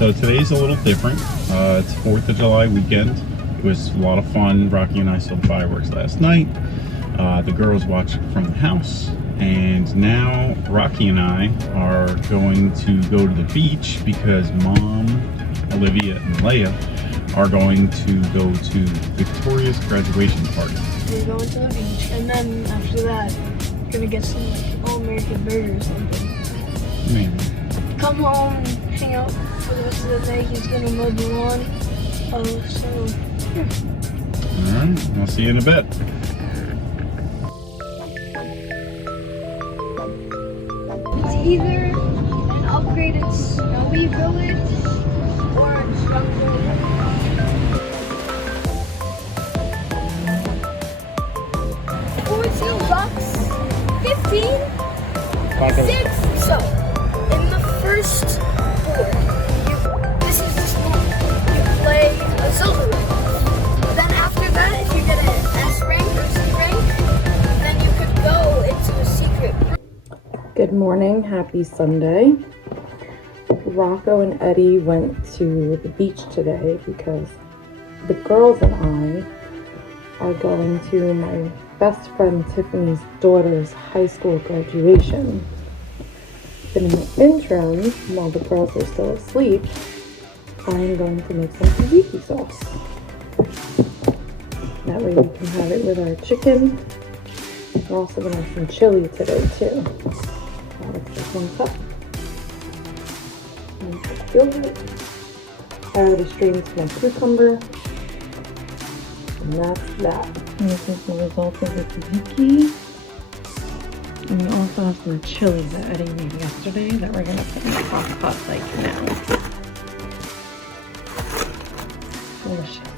So today's a little different. It's 4th of July weekend. It was a lot of fun. Rocky and I saw the fireworks last night. The girls watched it from the house. And now Rocky and I are going to go to the beach because Mom, Olivia, and Leia are going to go to Victoria's graduation party. We're going to the beach, and then after that, we're gonna get some like all-American burger or something. Maybe. Come home, hang out for the rest of the day. He's gonna mow the lawn. So yeah. All right, I'll see you in a bit. It's either an upgraded snowy village or a jungle. 14 bucks, 15, 6. So, in the first 4, this is just normal. You play a silver rank. Then after that, if you get an S rank or C rank, then you could go into a secret. Good morning, happy Sunday. Rocco and Eddie went to the beach today because the girls and I are going to my best friend Tiffany's daughter's high school graduation. But in the interim, while the girls are still asleep, I'm going to make some tzatziki sauce. That way we can have it with our chicken. We're also going to have some chili today too. Let's just 1 cup. And yogurt. I already strained my cucumber. And that's that. And this is the result of the tzatziki. And we also have some chili that Eddie made yesterday that we're going to put in the crock pot like now. Delicious.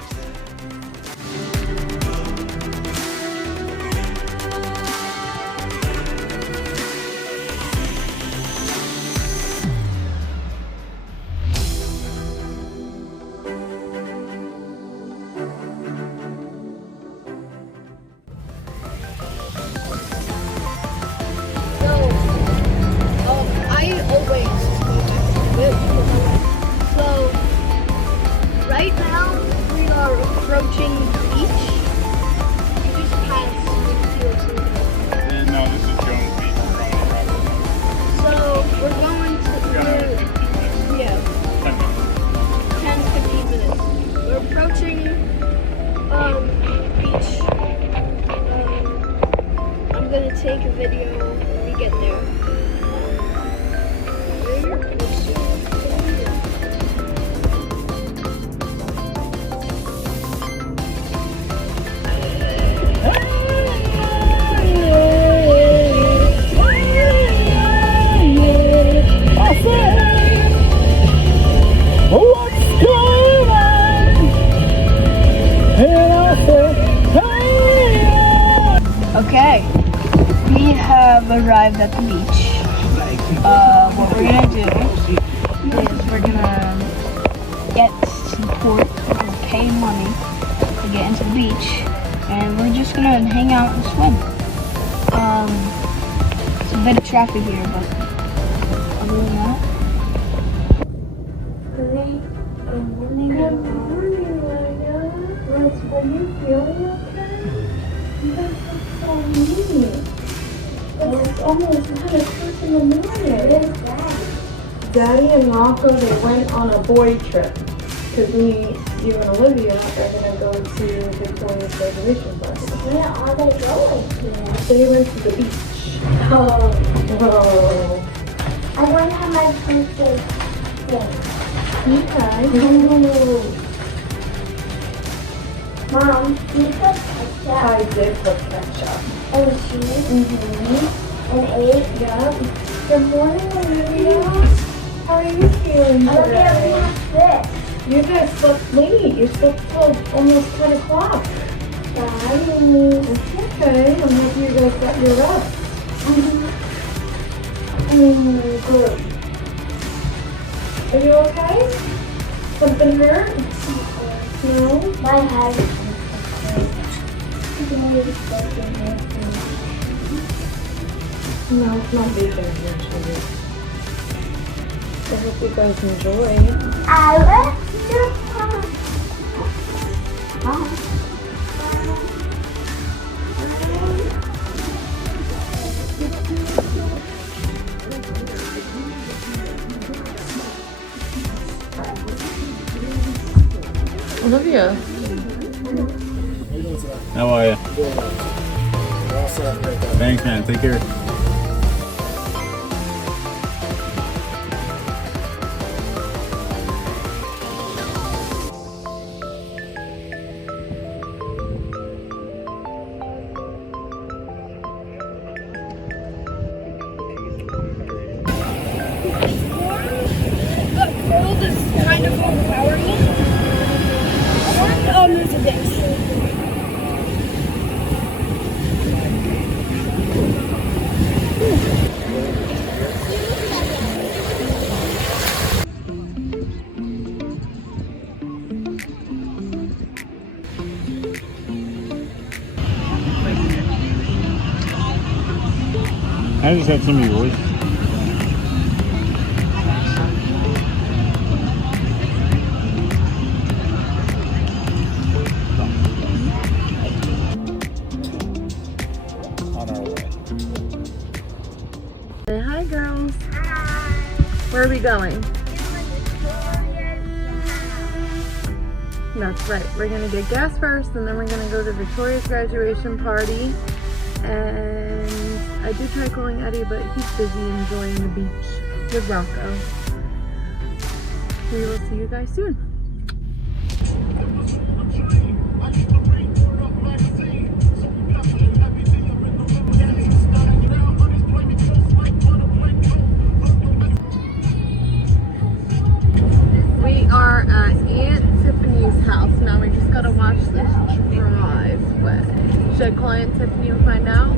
Right now, we are approaching the beach. We just passed the fields. No, this is Jones Beach. So, we're going to, 10-15 minutes. We're approaching beach. I'm going to take a video when we get there. Okay, we have arrived at the beach. What we're gonna do is we're gonna get support, we'll pay money to get into the beach, and we're just gonna hang out and swim. It's a bit of traffic here, but other than that. Good morning, Leia. Are you feeling okay? You guys look so neat. It's almost 9 o'clock in the morning. Daddy and Rocco, they went on a boy trip. Because you and Olivia are going to go to Victoria's graduation party. Where are they going to? They went to the beach. Oh. I want to have my birthday thing. Okay. Mom, you put ketchup. I did put ketchup. And cheese. And egg. Yeah. Good morning, Olivia. How are you feeling Olivia, we today? have this. You guys slept late. You slept till almost 10 o'clock. Daddy. Okay, I'm happy you guys got your rest. Good. Are you okay? Something hurt? No? My head. No, it's not bacon here, sugar. I hope you guys enjoy. I love you. Olivia. How are you? Thanks, man. Take care. Cold is kind of overpowering. And there's a dish. I just had some of yours. On our way. Say hi, girls. Where are we going? That's right. We're gonna get gas first, and then we're gonna go to Victoria's graduation party. And I did try calling Eddie, but he's busy enjoying the beach with Rocco. We will see you guys soon. We are at Aunt Tiffany's house. Now we just gotta watch this driveway. Should I call Aunt Tiffany and find out?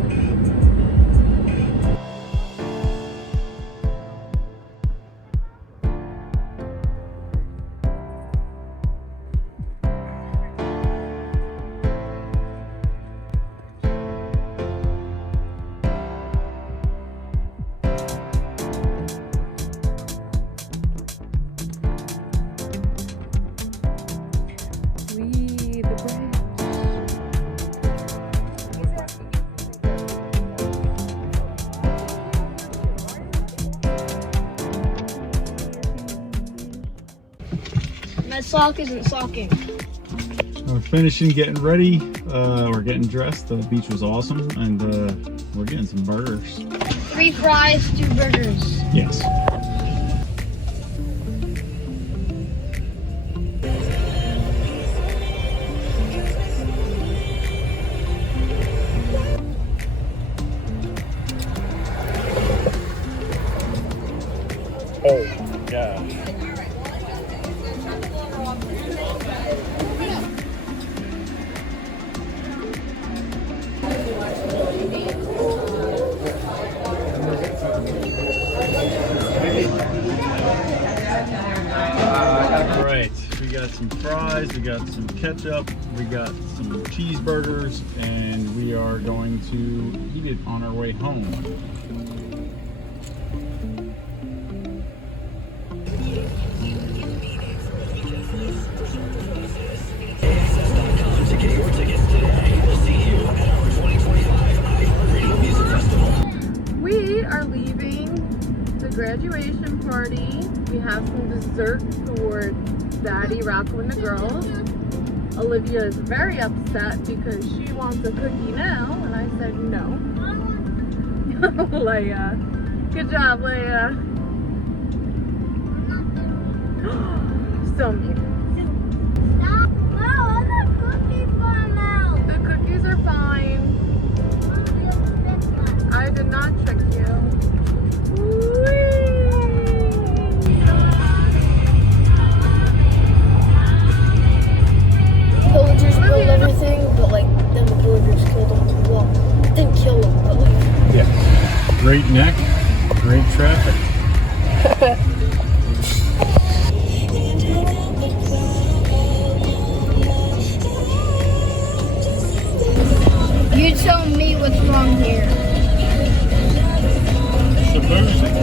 My sock isn't socking. We're finishing getting ready. We're getting dressed. The beach was awesome, and we're getting some burgers. 3 fries, 2 burgers. Yes. Oh my gosh. Alright, we got some fries, we got some ketchup, we got some cheeseburgers, and we are going to eat it on our way home. We are leaving the graduation party. We have some dessert for Daddy, Rocco, and the girls. Olivia is very upset because she wants a cookie now, and I said no. Leia. Good job, Leia. So mean. Stop. No, the cookies fall out. The cookies are fine. I did not trick you. Whee! Villagers killed everything, but like then the villagers killed them. Well, didn't kill them, but like. Yeah. Great neck, great traffic. You tell me what's wrong here. It's the boozing.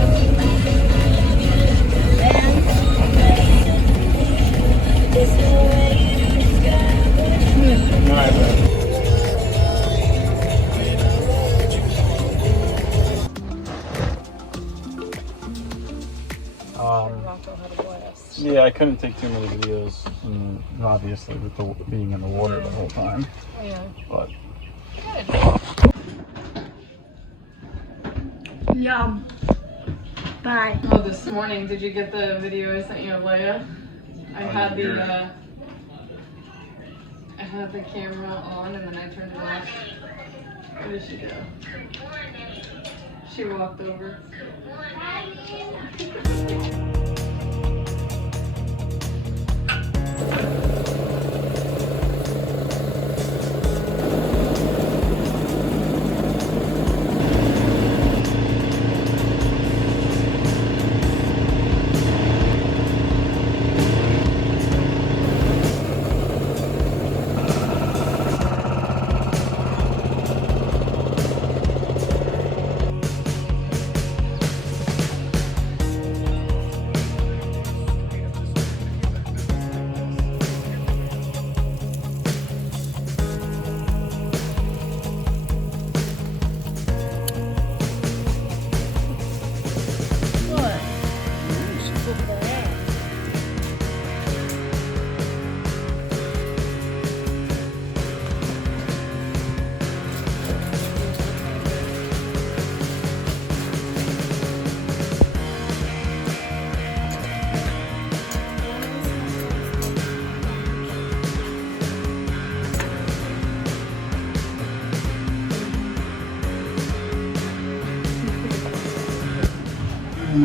I couldn't take too many videos, and obviously with the being in the water the whole time. Yeah. But Yum. Bye. Oh, this morning, did you get the video I sent you of Leia? I had the camera on and then I turned it off. Where did she go? She walked over.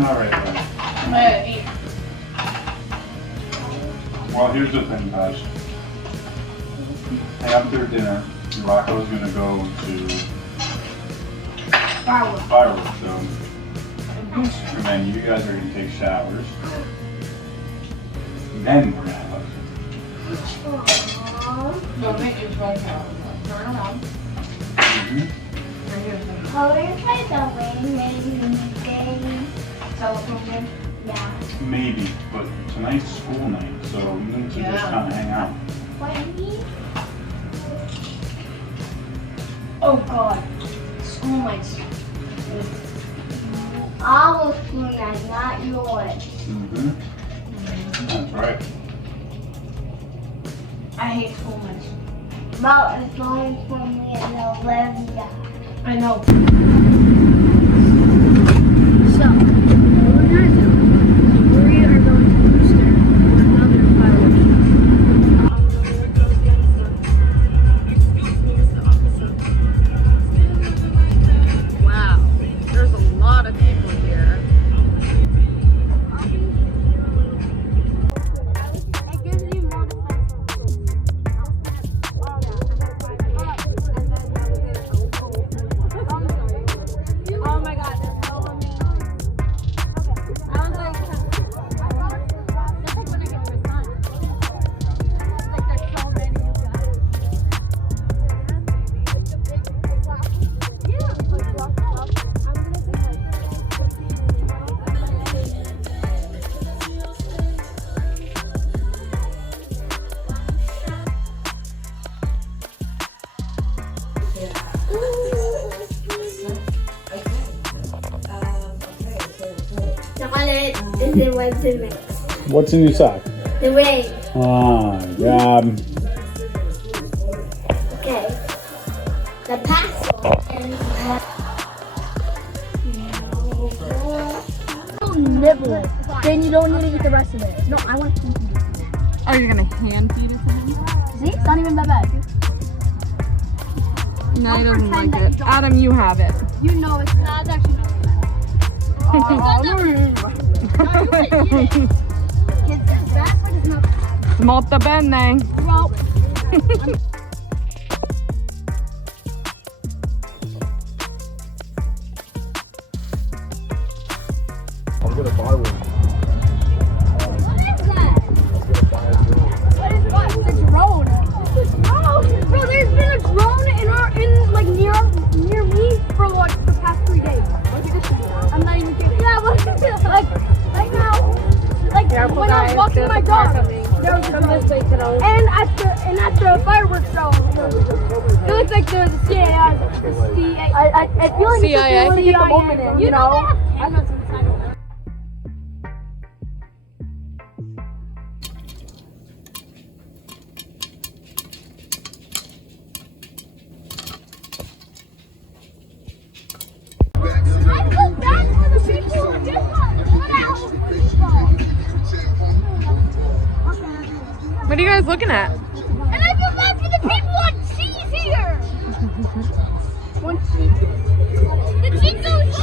all right, guys. Well, here's the thing, guys. After dinner, Rocco's gonna go to fireworks show, and then you guys are gonna take showers. Then we're gonna have Don't make your phone out. Turn around. Oh, we're playing the way maybe game. Telephone game? Yeah. maybe, but tonight's school night, so we need to just kind of hang out. Wendy? Oh God. School nights. Our school night, not yours. That's right. I hate school nights. Well, it's only for me and Olivia. I know. So, what we're gonna do, we are going to Booster for another Wow, there's a lot of people here. It gives you more oh my God, that's so amazing. Okay. I was like, that's like when I get to my son. It's like there's so many of you guys. Yeah, I'm gonna do Chocolate is the way to mix. What's in your sock? The way. Ah, yeah. Okay. The pasta and nibble. Then you don't need to eat the rest of it. No, I want to feed it. Are you gonna hand feed it to him? See? It's not even that bad. No, he doesn't like it. Adam, you have it. You know it's not. It's actually not. His back is not bad. Molto bene. Well, I'm gonna buy one. what is that? What is what? The drone. The drone. Bro, there's been a drone near me for like the past 3 days. I'm not even kidding. Yeah, like right now. Like when I was walking my dog, there was a drone. And at the fireworks show, it looks like there's a CIA. I feel like CIA? it's just a moment in, you know. looking at? And I feel bad for the people on cheese here. One cheese. The cheese goes.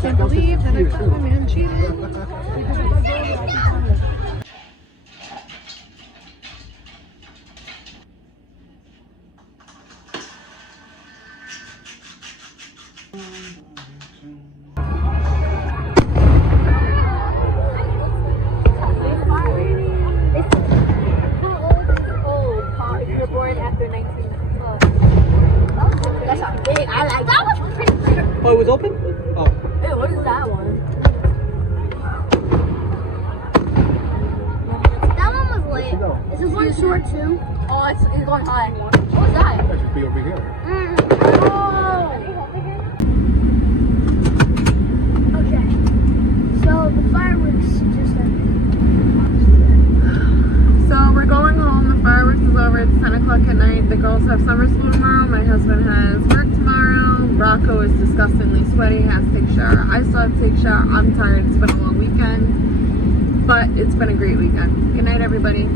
Can't believe that I caught my man cheating. That's not big. I like that was pretty big. Oh, it was open? Oh. Hey, what is that one? That one was late. Is this one short too? Oh, it's going high. What was that? That should be over here. Oh. Okay. So the fireworks just ended. So we're going home. The fireworks is over. It's 10 o'clock at night. The girls have summer school tomorrow. My husband has work tomorrow. Rocco is disgustingly sweaty. Has to take a shower. I still have to take a shower. I'm tired. It's been a long weekend. But it's been a great weekend. Good night, everybody.